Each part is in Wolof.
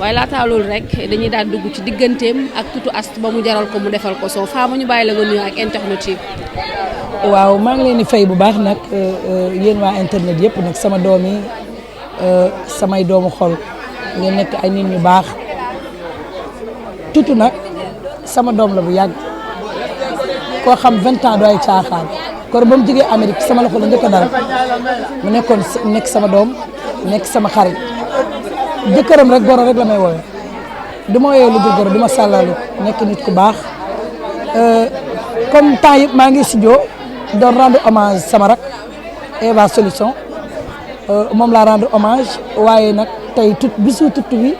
waaye laataa loolu rek dañuy daal dugg ci digganteem ak Tutu Astou ba mu jaral ko mu defal ko soo Fama ñu bàyyi la nga nuyu ak internet yi. waaw maa ngi leen di fay bu baax nag yéen waa internet yëpp nag sama doom yi samay doomu xol ngeen nekk ay nit ñu baax Tutu nag sama doom la bu yàgg koo xam 20 ans dooy caaxaan kon ba mu jógee Amérique sama loxo la njëkk a dal mu nekk sama doom nekk sama xarit jëkkëram rek goro rek la may woowee du ma woowee lu dul goro du ma sàllalu nekk nit ku baax comme temps yëpp maa ngi studio doon rendre hommage sama rak Eva Solution moom laa rendre hommage waaye nag tey bisu Tutu bi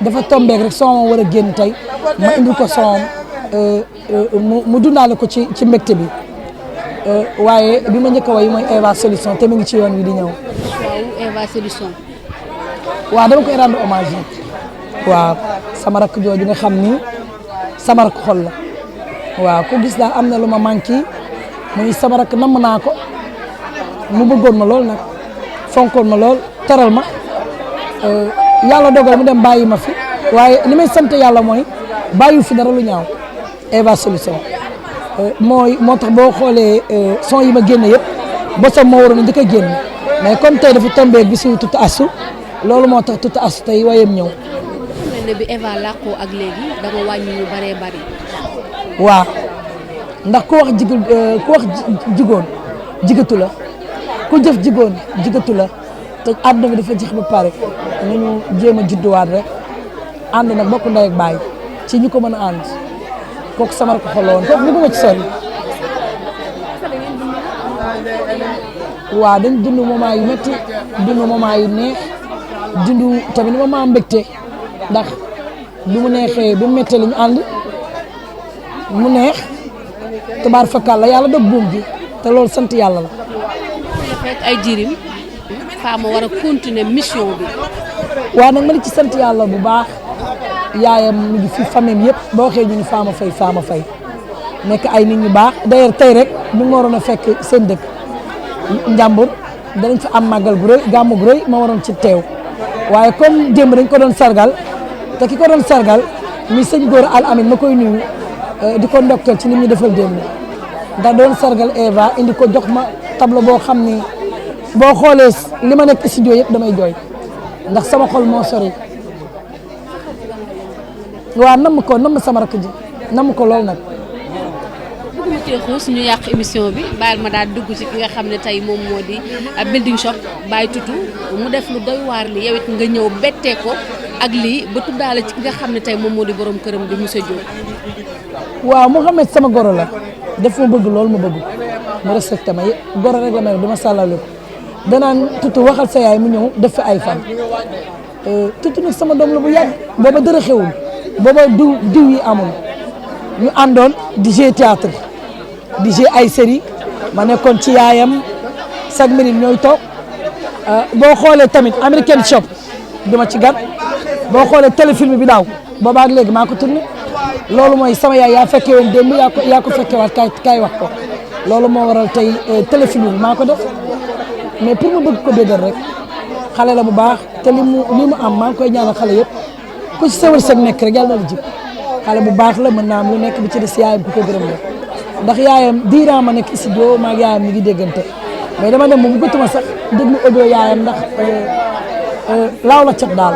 dafa tombeek rek son war a génn tey ma indil ko son mu dundaale ko ci mbégte bi waaye bi ma njëkk a way mooy Eva Solution te mu ngi ci yoon wi di ñëw. waaw Eva Solution. waaw dama koy rendre hommage nag waaw sama rakk jooju nga xam ni sama rakk xol la waaw ku gis daal am na lu ma manqué muy sama rakk namm naa ko mu bëggoon ma lool nag fonkoon ma lool teral ma yàlla dogal mu dem bàyyi ma fi waaye li may sant yàlla mooy bàyyi fi dara lu ñaaw Eva Solution moo tax boo xoolee son yi ma génne yëpp bosam moo waroon a njëkk a génn mais comme tey dafa tombé bisu Tutu Astou loolu moo tax Tutu Astou tey wayam ñëw. ne bi Eva làqoo ak léegi dama wàññi ñu baree bari. waaw ndax ku wax jigoon jigatu la ku jëf jigoon jigatu la te àdduna bi dafa jeex ba pare nañu jéem a judduwaat rek ànd nag bokk ndey ak baay ci ñu ko mën a ànd kooku sama rakk xoloon kooku bëgguma ci sori. waaw dañ dund moment yu métti dund moment yu neex dund tamit moment mbégte ndax bi mu neexee bi mu méttee li ñu ànd mu neex tubaar fakkaat la yàlla dog buum ji te loolu sant yàlla la. fekk ay jirim Fama war a continuer mission bi. waaw nag ma di ci sant yàlla bu baax yaayam mi ngi fi famille yëpp boo waxee ñu ni Fama Faye nekk ay nit ñu baax d'ailleurs tey rek mu ngi waroon a fekk seen dëkk Njàmbur danañ fa am màggal gu rëy gàmmu gu rëy ma waroon ci teew waaye comme démb dañ ko doon sargal te ki ko doon sargal mi sëñ Gora Al Amin ma koy nuyu di ko ndokkeel ci li ñu defal démb ndax doon sargal Eva indi ko jox ma tableau boo xam ni boo xoolee li ma nekk studio yëpp damay jooy ndax sama xol moo sori waaw namm sama rakk ji namm ko lool nag. bëgguma cee xuus ñu yàq émission bi bàyyil ma daal dugg ci ki nga xam ne tey moom moo di building shop Baye Tutu mu def lu doy waar li yow it nga ñëw bettee ko ak lii ba tuddaale ci ki nga xam ne tey moom moo di borom këram di monsieur Diop. waaw Mouhamed sama goro la def ma bëgg loolu ma bëgg mu respecté ma goro rek la may dama sàllalu danaan Tutu waxal sa yaay mu ñëw def fi ay fan Tutu nag sama doom la bu yàgg booba dara xewul booba diw yi amul ñu àndoon di jouer théâtre di jouer ay série ma nekkoon ci yaayam chaque minute ñooy toog boo xoolee tamit American Shop duma ci gan boo xoolee téléfilm bi daaw boobaak léegi maa ko tourné loolu mooy sama yaay yaa fekkee woon démb yaa ko fekkee waat kaay wax ko loolu moo waral tey téléfilm bi maa ko def mais pour ma bëgg ko déggal rek xale la bu baax te li mu am maa ngi koy ñaanal xale yëpp ku ci sa wërsëg nekk rek yàlla na la jib xale bu baax la mën naa am lu nekk bi ci des yaayam ku ko gërëm la ndax yaayam diiraa ma nekk studio maa ngi yaayam mi ngi déggante mais dama dem ba mu gëttuma sax déglu audio yaayam ndax laaw la cat daal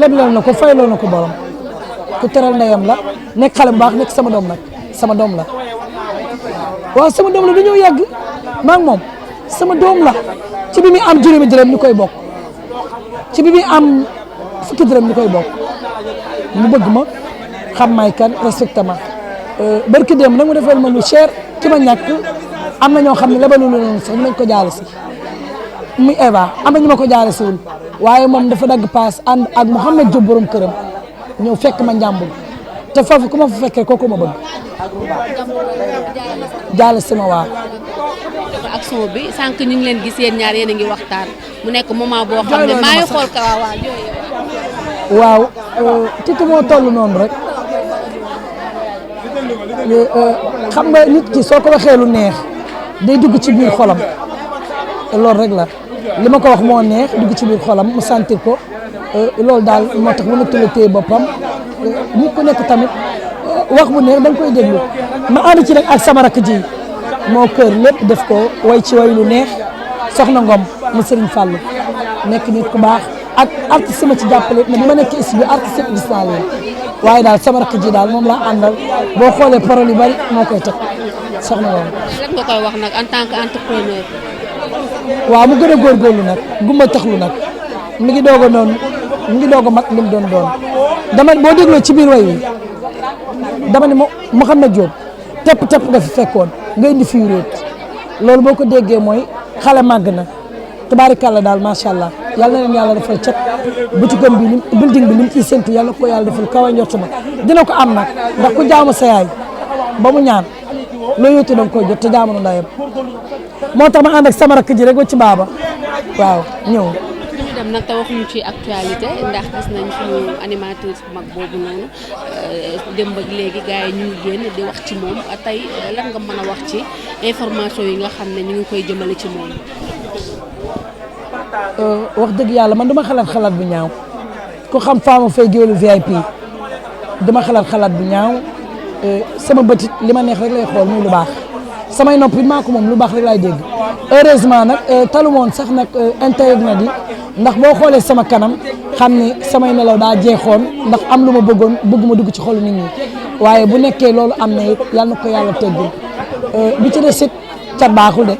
leblal na ko fayloo na ko borom ku teral ndeyam la nekk xale bu baax nekk sama doom nag sama doom la waaw sama doom la dañoo yàgg maa ngi moom sama doom la ci bi muy am juróomi dërëm ñu koy bokk ci bi muy am fukki dërëm ñu koy bokk mu bëgg ma xam may kan respecté ma barki démb nag mu defal ma lu cher ki ma ñàkk am na ñoo xam ne lebalu lu noonu sax nañ ko jaale si muy Eva am na ñu ma ko jaale siwul waaye moom dafa dagg paas ànd ak Mouhamed Diop borom këram ñëw fekk ma Njàmbur te foofu ku ma fa fekkee kooku ma bëgg jaale si ma waaw. action bi sànq ñu ngi leen gis yéen ñaar yéen a ngi waxtaan mu nekk moment boo xam ne maa ngi xool ka waaw Tutu moo toll noonu rek xam nga nit ki soo ko waxee lu neex day dugg ci biir xolam loolu rek la li ma ko wax moo neex dugg ci biir xolam mu sentir ko loolu daal moo tax mënatu la téye boppam nit ku nekk tamit wax bu neex da nga koy déglu ma ànd ci nag ak sama rakk ji moo kër lépp def ko way ci way lu neex soxna Ngom mu Serigne Fallou nekk nit ku baax ak artiste ma ci jàppale ne bi ma nekk studio artiste yëpp gis naa leen waaye daal sama rakk ji daal moom laa àndal boo xoolee parole yu bari moo koy teg soxna Ngom. lan nga koy wax nag en tant que entrepreneur. waaw mu gën a góorgóorlu nag gumba taxlu nag mi ngi doog a noonu mi ngi doog a mat li mu doon dama boo dégloo ci biir way wi dama ne Mouhamed Diop tepp nga fi fekkoon nga indi fi réet loolu boo ko déggee mooy xale màgg na tubaarikàlla daal macha allah yàlla na leen yàlla defal cat butikam bi building bi li mu ciy séntu yàlla ko yàlla defal kaw a njort ma dina ko am nag ndax ku jaamu sa yaay ba mu ñaan loo yóotu da nga koy jot te jaamu ndayam moo tax ma ànd ak sama rakk ji rek ci baaba waaw ñëw. ñu dem nag te waxuñu ci actualité ndax gis nañ suñu animatrice bu mag boobu noonu démb ak léegi gars yi ñu ngi génn di wax ci moom tey lan nga mën a wax ci information yi nga xam ne ñu ngi koy jëmale ci moom. wax dëgg yàlla man dama xalaat bu ñaaw ku xam Fama Faye géwélu VIP dama xalaat bu ñaaw sama bëtit li ma neex rek lay xool muy lu baax samay noppi maa ko moom lu baax rek laay dégg heureusement nag talumoon sax nag internet yi ndax boo xoolee sama kanam xam ni samay nelaw daa jeexoon ndax am lu ma bëgguma dugg ci xolu nit ñi waaye bu nekkee loolu am na it yal na ko yàlla teggul bi ci des it cat baaxul de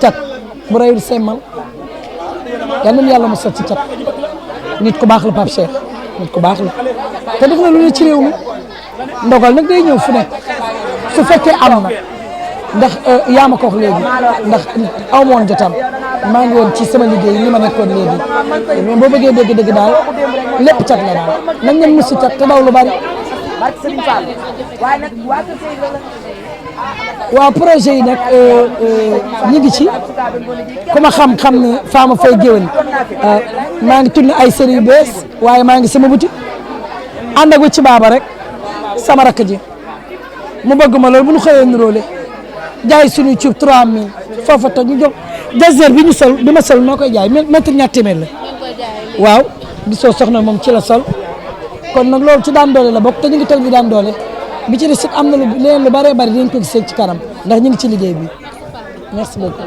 cat bu reyul semmal yal nañu yàlla mosal ci cat nit ku baax la Pape Cheikh nit ku baax la te def na lu ne ci réew mi ndogal nag day ñëw fu nekk su fekkee am na ndax yaa ma ko wax léegi ndax aw ma woon jotam maa ngi woon ci sama liggéey li ma nekkoon léegi mais boo bëggee dégg-dégg daal lépp cat la daal nañ leen musi cat te daw lu bari. waaw projet yi nag ñu ngi ci ku ma xam ne Fama Faye géwél maa ngi tourné ay série yu bees waaye maa ngi sama boutique ànd ak ci baaba rek sama rakk ji mu bëgg ma loolu bu ñu xëyee niróole jaay suñu cuub 3000 foofa toj ñu jox désert bi ñu sol bi ma sol noo koy jaay mètre ñaar téeméer la waaw gisoo soxna moom ci la sol kon nag loolu ci daan doole la bokk te ñu ngi toll bi daan doole bi ci des it am na lu leen lu bëree bëri dinañ ko gisee ci kanam ndax ñu ngi ci liggéey bi merci beaucoup.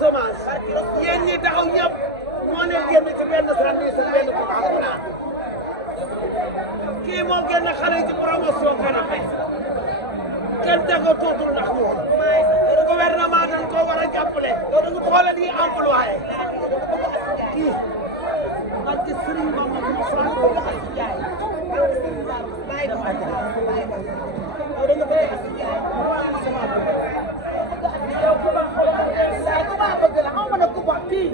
semence yéen ñi taxaw ñëpp moo leen génn ci benn sànni sa benn ko am kii moo génn xale yi ci promotion canapé kenn tego tuutul ndax ñoom gouvernement dañ ko war a jàppale xoolal yi employé kii man ci Serigne Bamba mu sant ko ak jaay bàyyi dafa jaay yow da nga bëgg ak jaay yow ku baax ku baax bëgg la xaw ma ne ku baax kii